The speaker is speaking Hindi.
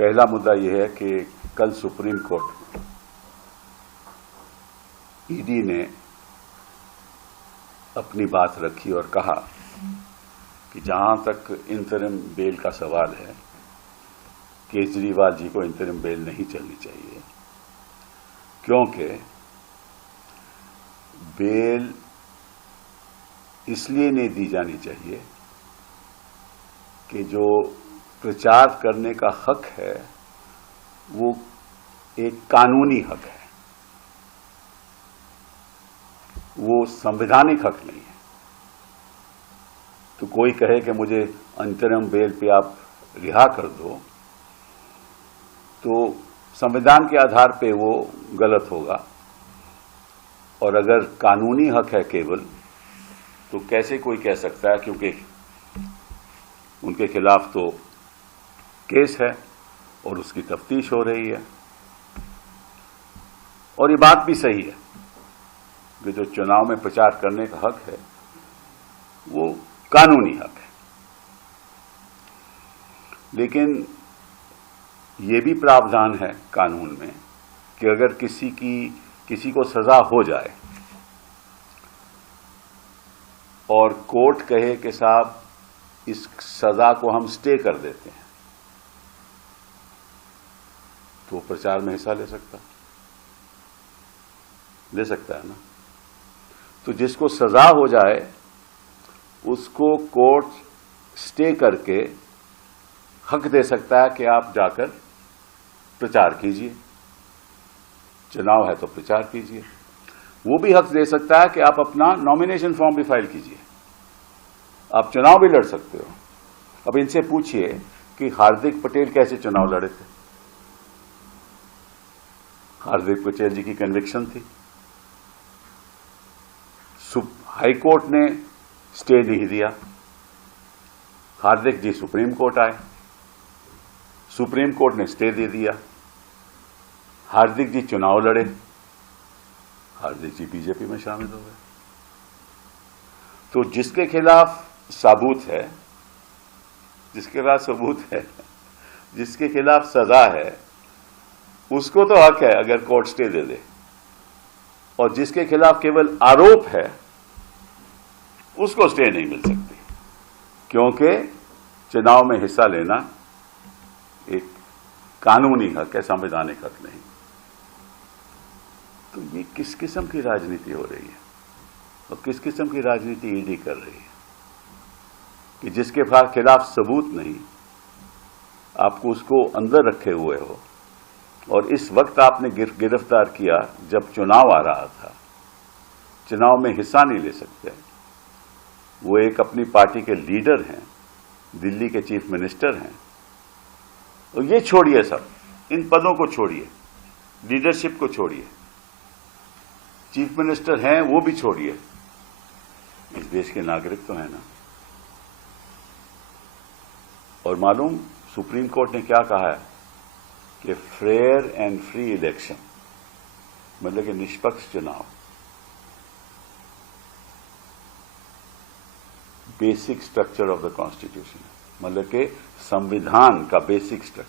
पहला मुद्दा यह है कि कल सुप्रीम कोर्ट में ईडी ने अपनी बात रखी और कहा कि जहां तक इंतरिम बेल का सवाल है, केजरीवाल जी को इंतरिम बेल नहीं चलनी चाहिए, क्योंकि बेल इसलिए नहीं दी जानी चाहिए कि जो प्रचार करने का हक है वो एक कानूनी हक है, वो संवैधानिक हक नहीं है। तो कोई कहे कि मुझे अंतरिम बेल पे आप रिहा कर दो, तो संविधान के आधार पे वो गलत होगा। और अगर कानूनी हक है केवल, तो कैसे कोई कह सकता है, क्योंकि उनके खिलाफ तो केस है और उसकी तफ्तीश हो रही है। और ये बात भी सही है कि जो चुनाव में प्रचार करने का हक है वो कानूनी हक है, लेकिन ये भी प्रावधान है कानून में कि अगर किसी को सजा हो जाए और कोर्ट कहे कि साहब इस सजा को हम स्टे कर देते हैं, तो प्रचार में हिस्सा ले सकता है ना। तो जिसको सजा हो जाए उसको कोर्ट स्टे करके हक दे सकता है कि आप जाकर प्रचार कीजिए, चुनाव है तो प्रचार कीजिए। वो भी हक दे सकता है कि आप अपना नॉमिनेशन फॉर्म भी फाइल कीजिए, आप चुनाव भी लड़ सकते हो। अब इनसे पूछिए कि हार्दिक पटेल कैसे चुनाव लड़े थे। हार्दिक पटेल जी की कन्विक्शन थी, हाई कोर्ट ने स्टे नहीं दिया, हार्दिक जी सुप्रीम कोर्ट आए, सुप्रीम कोर्ट ने स्टे दे दिया, हार्दिक जी चुनाव लड़े, हार्दिक जी बीजेपी में शामिल हो गए। तो जिसके खिलाफ सबूत है, जिसके खिलाफ सजा है, उसको तो हक है अगर कोर्ट स्टे दे दे, और जिसके खिलाफ केवल आरोप है उसको स्टे नहीं मिल सकती, क्योंकि चुनाव में हिस्सा लेना एक कानूनी हक है, संवैधानिक हक नहीं। तो ये किस किस्म की राजनीति हो रही है और किस किस्म की राजनीति ईडी कर रही है कि जिसके खिलाफ सबूत नहीं, आपको उसको अंदर रखे हुए हो, और इस वक्त आपने गिरफ्तार किया जब चुनाव आ रहा था, चुनाव में हिस्सा नहीं ले सकते। वो एक अपनी पार्टी के लीडर हैं, दिल्ली के चीफ मिनिस्टर हैं। तो ये छोड़िए, सब इन पदों को छोड़िए, लीडरशिप को छोड़िए, चीफ मिनिस्टर हैं वो भी छोड़िए, इस देश के नागरिक तो हैं ना। और मालूम सुप्रीम कोर्ट ने क्या कहा है कि फेयर एंड फ्री इलेक्शन, मतलब कि निष्पक्ष चुनाव, basic structure of the constitution, मतलब कि संविधान का बेसिक स्ट्रक्चर।